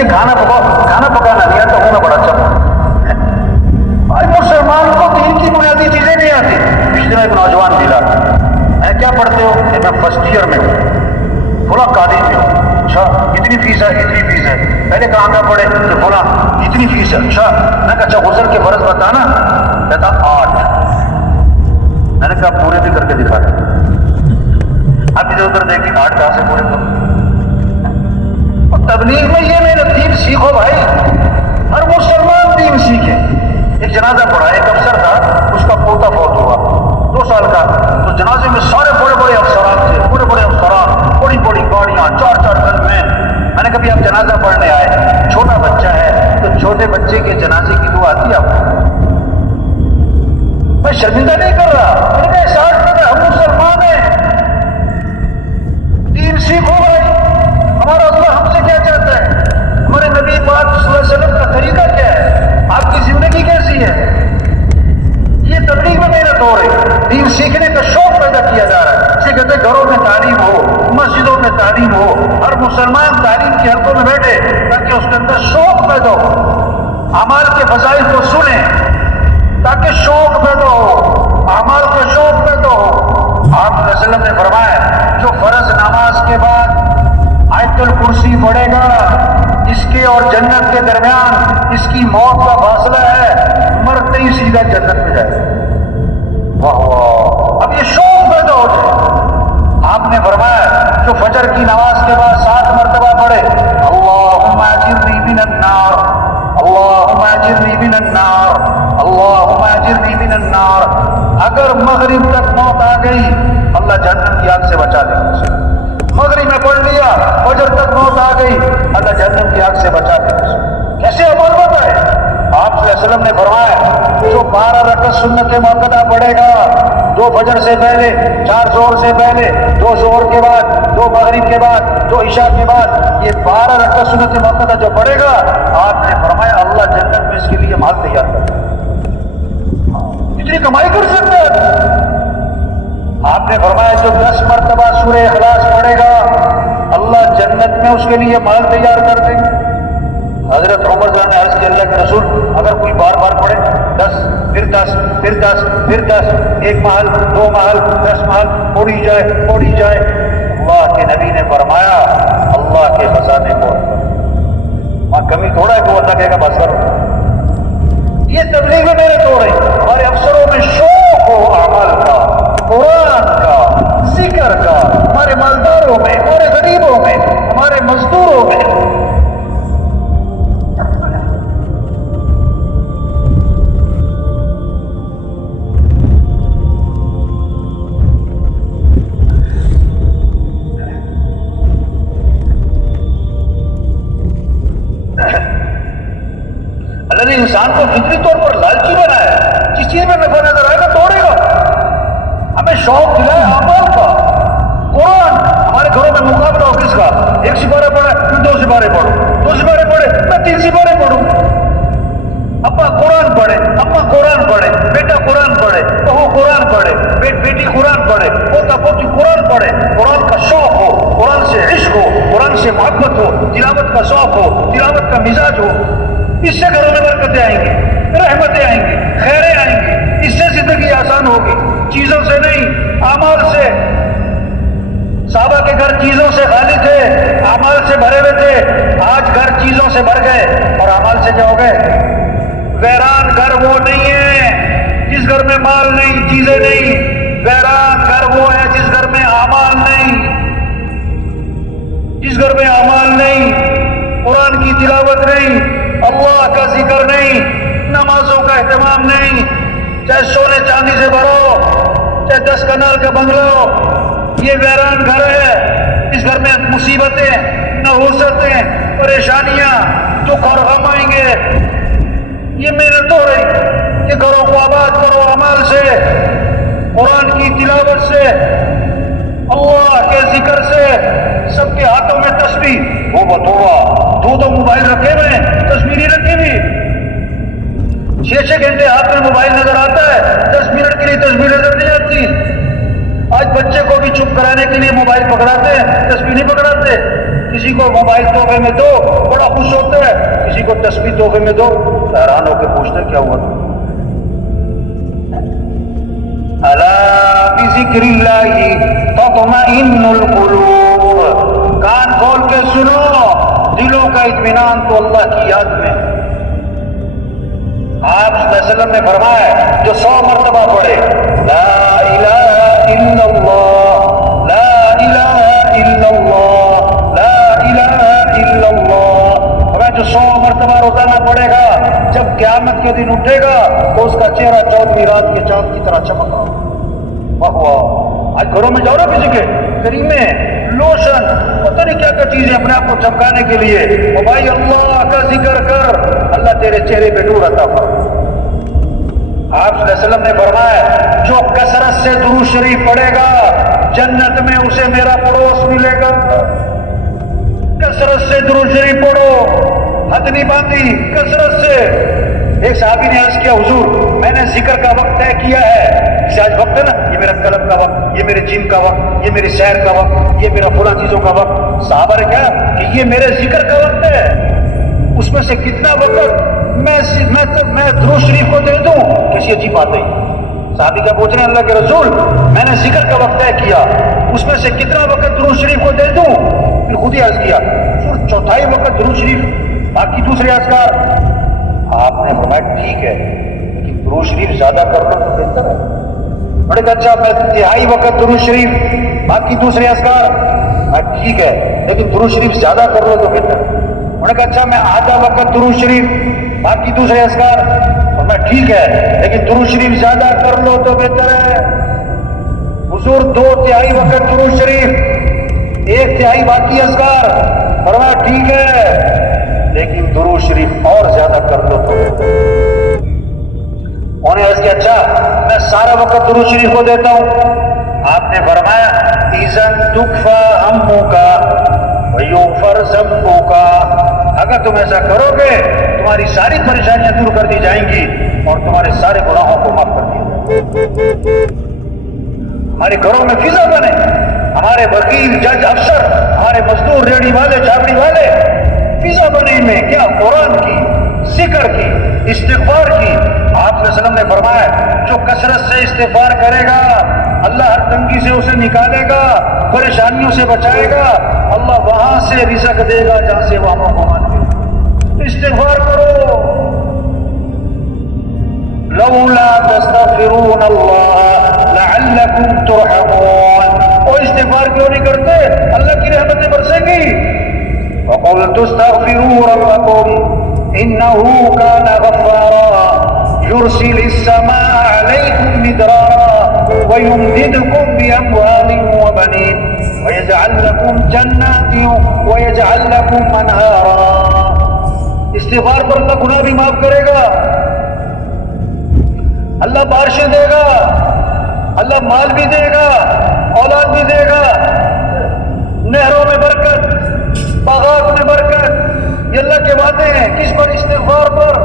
مجھے کھانا پکانا نہیں آتا ہوں میں بڑا اچھا بھائی مسلمان کو دین کی بنیادی چیزیں نہیں آتی. پچھلے میں ایک نوجوان ملا, میں کیا پڑھتے ہو, میں فرسٹ ایئر میں ہوں, فلاں کالج میں ہوں. اچھا اتنی فیس ہے, اتنی فیس ہے. پہلے کہاں کا پڑھے کہ فلاں اتنی فیس ہے. اچھا میں کہا اچھا غسل کے فرض بتانا, کہتا 8. میں نے کہا پورے بھی کر کے دکھا دیں. اب ادھر ادھر دیکھیں 8 کہاں سے پورے کرو. تبلیغ میں یہ میرا دین سیکھو بھائی, ہر مسلمان دین سیکھے. ایک جنازہ پڑھا, ایک افسر تھا, اس کا پوتا فوت ہوا 2 سال کا, تو جنازے میں سارے بڑے بڑے افسران تھے, بڑے بڑے افسران, بڑی بڑی گاڑیاں, 4 گن میں. میں نے کبھی آپ جنازہ پڑھنے آئے, چھوٹا بچہ ہے تو چھوٹے بچے کے جنازے کی دعا آتی ہے آپ کو؟ میں شرمندہ نہیں کر رہا, میں نے کہا احساس کر رہا, ہم مسلمان ہیں, دین سیکھو بھائی. ہمارا اللہ ہم سے کیا چاہتا ہے, ہمارے نبی پاک صلی اللہ علیہ وسلم کا طریقہ کیا ہے, آپ کی زندگی کیسی ہے. یہ تبلیغ میں محنت ہو رہی, دین سیکھنے کا شوق پیدا کیا جا رہا ہے. اسے کہتے ہیں گھروں میں تعلیم ہو, مسجدوں میں تعلیم ہو, ہر مسلمان تعلیم کے حلقوں میں بیٹھے تاکہ اس کے اندر شوق پیدا ہو, اعمال کے فضائل کو سنیں تاکہ شوق پیدا ہو, اعمال کا شوق پیدا ہو. آپ صلی اللہ علیہ وسلم نے فرمایا جو فرض نماز کے بعد آیت الکرسی پڑھے گا, اس کے اور جنت کے درمیان اس کی موت کا فاصلہ ہے, مرتے ہی سیدھا جنت میں جائے. واہ واہ, اب یہ شوق پیدا ہو جائے. آپ نے فرمایا جو فجر کی نماز کے بعد 7 مرتبہ پڑھے اللہم اجرنی من النار, اللہم اجرنی من النار, اللہم اجرنی من النار, اگر مغرب تک موت آ گئی اللہ جہنم کی آگ سے بچا لے گا. مغرب میں پڑھ لیا, فجر تک موت آ گئی, اللہ جہنم کی آگ سے بچا لے گا. کیسے عمل ہوتا ہے؟ آپ صلی اللہ علیہ وسلم نے فرمایا جو 12 رکعت سنت موقدہ پڑھے گا, 2 فجر سے پہلے, 4 ظہر سے پہلے, 2 ظہر کے بعد, 2 مغرب کے بعد, 2 عشاء کے بعد, یہ 12 رکعت سنت موقدہ جو پڑھے گا, آپ نے فرمایا اللہ جنت میں اس کے لیے مال تیار کر دے. اتنی کمائی کر سکتے ہیں. آپ نے فرمایا جو 10 مرتبہ سورہ اخلاص پڑھے گا اللہ جنت میں اس کے لیے مال تیار کر دیں گے. حضرت عمر رضی اللہ عنہ نے عرض کیا اللہ کے رسول اگر کوئی بار بار پڑھے 10 پھر 10 پھر 10 پھر 10, 1 محل 2 محل 10 محل پڑھی جائے. اللہ کے نبی نے فرمایا اللہ کے خزانے کو وہاں کمی تھوڑا ہے کہ وہ اللہ کہے گا بس کرو. یہ تبلیغ میں محنت ہو رہی, ہمارے افسروں میں شوق ہو اعمال کا, قرآن کا, ذکر کا, ہمارے مالداروں میں, ہمارے غریبوں میں, ہمارے مزدوروں میں. اللہ نے انسان کو فطری طور پر لالچی بنایا ہے, جس چیز میں نفع نظر آئے گا توڑے گا. ہمیں شوق دلایا اعمال کا. قرآن ہمارے گھروں میں مقابلہ ہو کس کا, 1 سپارہ پڑھا میں 2 سپارے پڑھوں, 2 سپارے پڑھے میں 3 سپارے پڑھوں. ابا قرآن پڑھے, اماں قرآن پڑھے, بیٹا قرآن پڑھے, بہو قرآن پڑھے, بیٹی قرآن پڑھے, پوتا پوتی قرآن پڑھے. قرآن کا شوق ہو, قرآن سے عشق ہو, قرآن سے محبت ہو, تلاوت کا شوق ہو, تلاوت کا مزاج ہو. اس سے گھروں میں برکتیں آئیں گی, رحمتیں آئیں گی, خیریں آئیں گی. اس سے زندگی آسان ہوگی, چیزوں سے نہیں اعمال سے. صحابہ کے گھر چیزوں سے خالی تھے, اعمال سے بھرے ہوئے تھے. آج گھر چیزوں سے بھر گئے اور اعمال سے کیا ہو گئے؟ ویران گھر وہ نہیں ہے جس گھر میں مال نہیں, چیزیں نہیں. ویران گھر وہ ہے جس گھر میں اعمال نہیں, جس گھر میں اعمال نہیں, قرآن کی تلاوت نہیں, اللہ کا ذکر نہیں, نمازوں کا اہتمام نہیں. چاہے سونے چاندی سے بھرو, چاہے 10 کنال کا بنگلہ ہو, یہ ویران گھر ہے. اس گھر میں مصیبتیں, نحوستیں, پریشانیاں, دکھ اور غم آئیں گے. یہ محنت ہو رہی کہ گھروں کو آباد کرو اعمال سے, قرآن کی تلاوت سے, اللہ کے ذکر سے. سب کے ہاتھوں میں تسبیح, وہ بتوا 2 موبائل رکھے ہوئے, تسبیح نہیں رکھی ہوئی. 6 گھنٹے ہاتھ میں موبائل نظر آتا ہے, 10 منٹ کے لیے تسبیح نظر نہیں آتی. آج بچے کو بھی چپ کرانے کے لیے موبائل پکڑاتے ہیں, تسبیح نہیں پکڑاتے. کسی کو موبائل تحفے میں دو بڑا خوش ہوتا ہے، کسی کو تسبیح تحفے میں دو حیران ہو کے پوچھتے کیا ہوا تھا؟ الا بذکر اللہ تطمئن القلوب، کان کھول کے سنو، دلوں کا اطمینان تو اللہ کی یاد میں۔ آپ صلی اللہ علیہ وسلم نے فرمایا جو 100 مرتبہ پڑھے لا الہ الا اللہ لا الہ الا اللہ لا الہ الا اللہ، فرمایا جو 100 مرتبہ روزانہ پڑھے گا جب قیامت کے دن اٹھے گا تو اس کا چہرہ 14ویں رات کے چاند کی طرح چمک رہا۔ واہ واہ، آج گھروں میں جاؤ نا کسی کے کریمے لوشن پتہ نہیں کیا کیا چیزیں اپنے آپ کو چمکانے کے لیے، او بھائی اللہ کا ذکر کر، اللہ تیرے چہرے پہ نور عطا فرمائے۔ آپ صلی اللہ علیہ وسلم نے فرمایا جو کثرت سے درود شریف پڑھے گا جنت میں اسے میرا پڑوس ملے گا۔ کثرت سے درود شریف پڑھو، حد نہیں باندھی، کثرت سے۔ ایک صحابی نے عرض کیا حضور میں نے ذکر کا وقت طے کیا ہے، جیسے آج وقت ہے نا، یہ میرا قلم کا وقت، یہ میرے جم کا وقت، یہ میری سیر کا وقت، یہ میرا فلاں چیزوں کا وقت۔ صحابہ نے کہا کہ یہ میرے ذکر کا وقت ہے، اس میں سے کتنا وقت میں درود شریف کو دے دوں؟ کیسی عجیب بات ہے۔ صحابی کا پوچھ رہے ہیں اللہ کے رسول میں نے ذکر کا وقت طے کیا، اس میں سے کتنا وقت درود شریف کو دے دوں؟ پھر خود ہی عرض کیا چوتھائی وقت درود شریف، باقی دوسرے اذکار۔ آپ نے فرمایا ٹھیک ہے لیکن درود شریف زیادہ کر لو تو بہتر ہے۔ بڑے اچھا میں تہائی وقت درود شریف باقی دوسرے اذکار، ٹھیک ہے لیکن درود شریف زیادہ کر لو تو بہتر ہے۔ انہوں نے کہا اچھا میں آدھا وقت درود شریف باقی دوسرے اذکار، اور میں ٹھیک ہے لیکن درود شریف زیادہ کر لو تو بہتر ہے۔ حضور 2/3 وقت درود شریف 1/3 باقی اذکار، فرمایا ٹھیک ہے لیکن درود شریف اور زیادہ کر لو تو بہتر ہے۔ انہوں نے عرض کیا اچھا میں سارا وقت درود شریف کو دیتا ہوں۔ آپ نے فرمایا اذن تکفی ہمک ویغفر ذنبک، اگر تم ایسا کرو گے تمہاری ساری پریشانیاں دور کر دی جائیں گی اور تمہارے سارے گناہوں کو معاف کر دیا جائے گا۔ ہمارے گھروں میں فضا بنے، ہمارے وکیل جج افسر ہمارے مزدور ریڑھی والے چھاپڑی والے فضا بنے میں کیا قرآن کی، ذکر کی، استغفار کی۔ آپ صلی اللہ علیہ وسلم نے فرمایا جو کثرت سے استغفار کرے گا اللہ ہر تنگی سے اسے نکالے گا، پریشانیوں سے بچائے گا، اللہ وہاں سے رزق دے گا جہاں سے وہ مان گے۔ استغفار کرو۔ لولا تستغفرون اللہ لعلکم ترحمون، اور استغفار کیوں نہیں کرتے؟ اللہ کی رحمتیں برسیں گی۔ وقلت استغفروا ربكم انه كان غفارا يرسل السماء عليكم مدرارا ويمددكم باموال وبنين ويجعل لكم جنات ويجعل لكم انهارا۔ استغفار پر اللہ گناہ بھی معاف کرے گا، اللہ بارشیں دے گا، اللہ مال بھی دے گا، اولاد بھی دے گا، نہروں میں برکت، باغات میں برکت، یہ اللہ کے وعدے ہیں۔ کس پر؟ استغفار پر۔